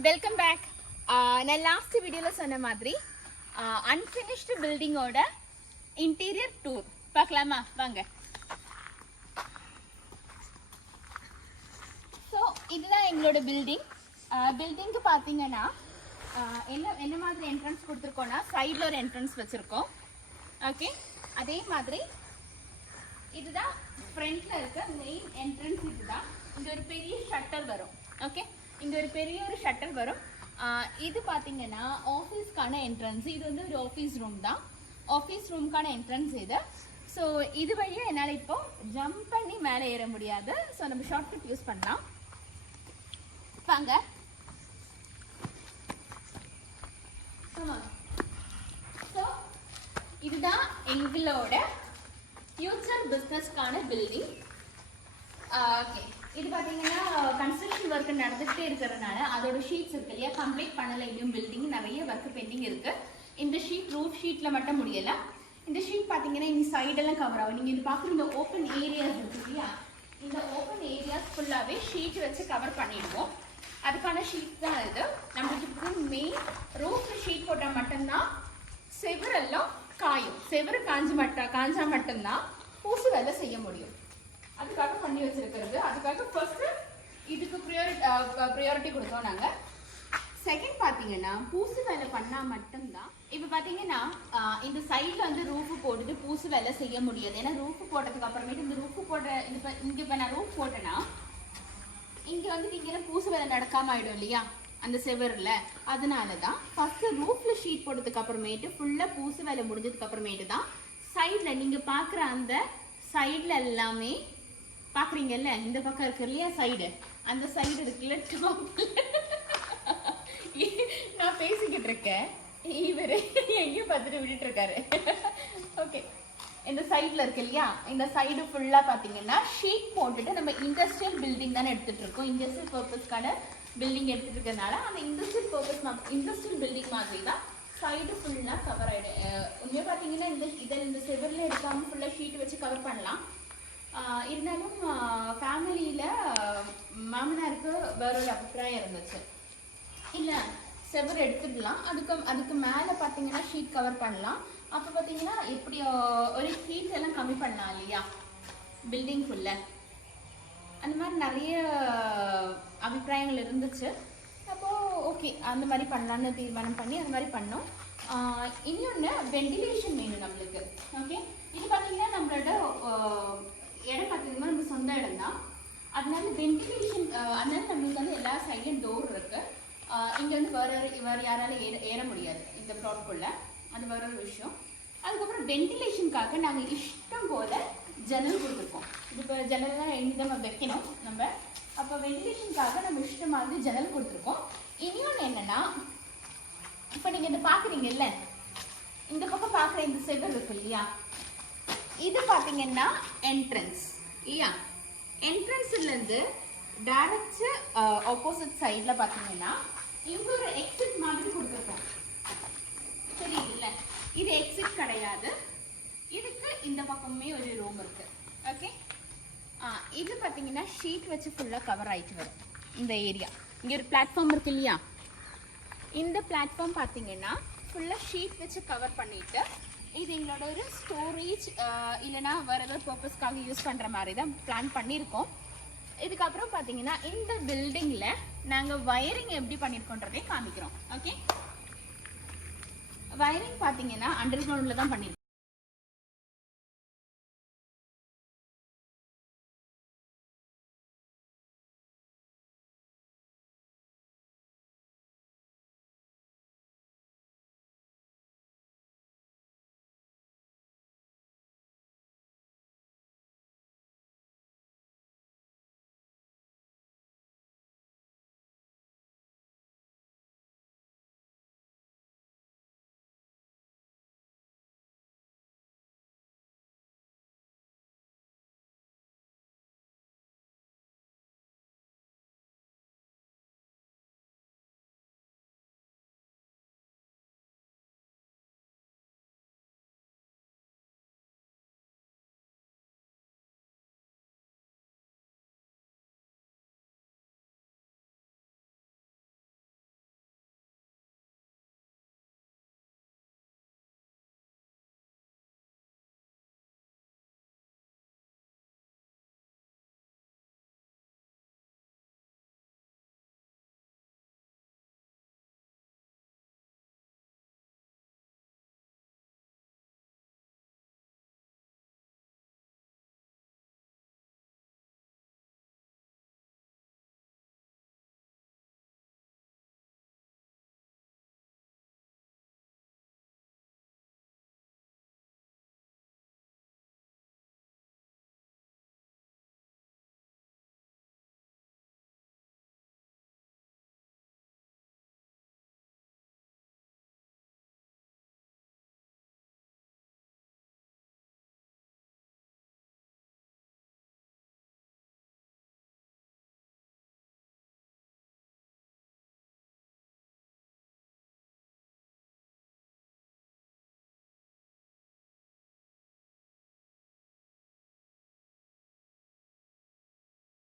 Welcome back. நான் last வீடியோவில் சொன்ன மாதிரி அன்ஃபினிஷ்டு பில்டிங்கோட இன்டீரியர் டூர் பார்க்கலாமா? வாங்க. ஸோ இதுதான் எங்களோட பில்டிங். பில்டிங்க்கு பார்த்தீங்கன்னா என்ன மாதிரி என்ட்ரன்ஸ் கொடுத்துருக்கோன்னா சைடில் ஒரு என்ட்ரன்ஸ் வச்சுருக்கோம். ஓகே, அதே மாதிரி இதுதான் ஃப்ரண்ட்டில் இருக்க மெயின் என்ட்ரன்ஸ். இதுதான் இங்கே ஒரு பெரிய ஷட்டர் வரும். ஓகே, இங்கே ஒரு பெரிய ஷட்டர் வரும். இது பார்த்தீங்கன்னா ஆஃபீஸ்க்கான என்ட்ரன்ஸ். இது வந்து ஒரு ஆஃபீஸ் ரூம் தான். ஆஃபீஸ் ரூம்க்கான என்ட்ரன்ஸ் இது. ஸோ இது வழியாக என்னால் இப்போ ஜம்ப் பண்ணி மேலே ஏற முடியாது. ஸோ நம்ம ஷார்ட்கட் யூஸ் பண்ணலாம். வாங்க. ஸோ இதுதான் எங்களோட ஃபியூச்சர் பிஸ்னஸ்க்கான பில்டிங். ஓகே, இது பார்த்தீங்கன்னா கன்ஸ்ட்ரக்ஷன் ஒர்க் நடந்துகிட்டே இருக்கிறதுனால அதோட ஷீட்ஸ் இருக்கு இல்லையா, கம்ப்ளீட் பண்ணலை. இன்னும் பில்டிங் நிறைய ஒர்க் பெண்டிங் இருக்கு. இந்த ஷீட் ரூஃப் ஷீட்டில் மட்டும் முடியலை. இந்த ஷீட் பார்த்தீங்கன்னா இந்த சைடெல்லாம் கவர் ஆகும். நீங்கள் இது பார்க்குற இந்த ஓப்பன் ஏரியாஸ் இருக்கு இல்லையா, இந்த ஓப்பன் ஏரியாஸ் ஃபுல்லாகவே ஷீட் வச்சு கவர் பண்ணிடுவோம். அதுக்கான ஷீட் தான் இது. நம்மளுக்கு மெயின் ரூஃப் ஷீட் போட்டால் மட்டும்தான் செவரெல்லாம் காயும். செவரு காஞ்சா மட்டும்தான் பூசு வேலை செய்ய முடியும். அதுக்காக பண்ணி வச்சிருக்கிறது. அதுக்காக ஃபர்ஸ்ட் இதுக்கு ப்ரியாரிட்டி கொடுத்தோம் நாங்கள். செகண்ட் பார்த்தீங்கன்னா பூசு வேலை பண்ணால் மட்டும்தான். இப்போ பார்த்தீங்கன்னா இந்த சைடில் வந்து ரூஃபு போட்டுட்டு பூசு வேலை செய்ய முடியாது. ஏன்னா ரூஃபு போட்டதுக்கு அப்புறமேட்டு இந்த ரூஃபு போட்ட இங்கே இப்போ நான் ரூஃப் போட்டேன்னா இங்கே வந்துட்டு இங்கே பூசு வேலை நடக்காமல் ஆகிடும் இல்லையா அந்த செவரில். அதனால தான் ஃபஸ்ட்டு ரூஃபில் ஷீட் போட்டதுக்கு அப்புறமேட்டு ஃபுல்லாக பூசு வேலை முடிஞ்சதுக்கு அப்புறமேட்டு தான் சைடில் நீங்கள் பார்க்குற அந்த சைடில் எல்லாமே பார்க்குறீங்கல்ல, இந்த பக்கம் இருக்கு இல்லையா சைடு, அந்த சைடு இருக்குல்ல டாப். நான் பேசிக்கிட்டு இருக்கேன், இவர் எங்கேயும் பார்த்துட்டு விட்டுட்டு இருக்காரு. ஓகே, இந்த சைடில் இருக்கு இல்லையா, இந்த சைடு ஃபுல்லாக பார்த்தீங்கன்னா ஷீட் போட்டுட்டு நம்ம இண்டஸ்ட்ரியல் பில்டிங் தானே எடுத்துகிட்டு இருக்கோம். இண்டஸ்ட்ரியல் பர்பஸ்க்கான பில்டிங் எடுத்துகிட்டு இருக்கிறதுனால அந்த இண்டஸ்ட்ரியல் பில்டிங் மாதிரி தான் சைடு ஃபுல்லாக கவர் ஆகிடும். உண்மையாக பார்த்தீங்கன்னா இந்த செவரில் எடுக்காமல் ஃபுல்லாக ஷீட் வச்சு கவர் பண்ணலாம். இருந்தாலும் ஃபேமிலியில் மாமனாருக்கு வேற ஒரு அபிப்பிராயம் இருந்துச்சு, இல்லை செவர் எடுத்துடலாம், அதுக்கு மேலே பார்த்தீங்கன்னா ஷீட் கவர் பண்ணலாம். அப்போ பார்த்தீங்கன்னா எப்படி ஒரு ஹீட் எல்லாம் கம்மி பண்ணலாம் இல்லையா பில்டிங்குள்ள. அந்த மாதிரி நிறைய அபிப்பிராயங்கள் இருந்துச்சு. அப்போது ஓகே அந்த மாதிரி பண்ணலான்னு தீர்மானம் பண்ணி அந்த மாதிரி பண்ணோம். இன்னொன்று வெண்டிலேஷன் வேணும் நம்மளுக்கு. ஓகே, இது பார்த்தீங்கன்னா நம்மளோட இடம் பார்த்தீங்கன்னா நம்ம சொந்த இடம் தான். அதனால வெண்டிலேஷன், அதனால நம்மளுக்கு வந்து எல்லா சைட்லையும் டோர் இருக்குது. இங்கே வந்து வேறு யாராலும் ஏற முடியாது இந்த ப்ளாட்குள்ளே. அது வேற ஒரு விஷயம். அதுக்கப்புறம் வெண்டிலேஷனுக்காக நாங்கள் இஷ்டம் போல் ஜன்னல் கொடுத்துருக்கோம். இது இப்போ ஜன்னல்லாம் எங்கே தான் வைக்கணும் நம்ம. அப்போ வெண்டிலேஷனுக்காக நம்ம இஷ்டமாக ஜன்னல் கொடுத்துருக்கோம். இன்னொன்று என்னென்னா, இப்போ நீங்கள் இந்த பார்க்குறீங்கல்ல, இந்த பக்கம் பார்க்குற இந்த செவர் இருக்கு இல்லையா, இது பார்த்தீங்கன்னா என்ட்ரன்ஸ் இல்லையா. என்ட்ரன்ஸ்லேருந்து டைரக்ட் ஆப்போசிட் சைடில் பார்த்தீங்கன்னா இங்கே ஒரு எக்ஸிட் மாதிரி கொடுத்துருக்கோம். சரி இல்லை, இது எக்ஸிட் கிடையாது. இதுக்கு இந்த பக்கமே ஒரு ரூம் இருக்குது. ஓகே, இது பார்த்தீங்கன்னா ஷீட் வச்சு ஃபுல்லாக கவர் ஆகிட்டு வரும் இந்த ஏரியா. இங்கே ஒரு பிளாட்ஃபார்ம் இருக்கு இல்லையா, இந்த பிளாட்ஃபார்ம் பார்த்தீங்கன்னா ஃபுல்லாக ஷீட் வச்சு கவர் பண்ணிவிட்டு இது எங்களோட ஒரு ஸ்டோரேஜ் இல்லைனா வேறு ஏதோ பர்பஸ்க்காக யூஸ் பண்ணுற மாதிரி தான் பிளான் பண்ணியிருக்கோம். இதுக்கப்புறம் பார்த்தீங்கன்னா இந்த பில்டிங்கில் நாங்கள் வயரிங் எப்படி பண்ணியிருக்கோன்றதே காமிக்கிறோம். ஓகே, வயரிங் பார்த்தீங்கன்னா அண்டர் கிரவுண்டில் தான் பண்ணியிருக்கோம்.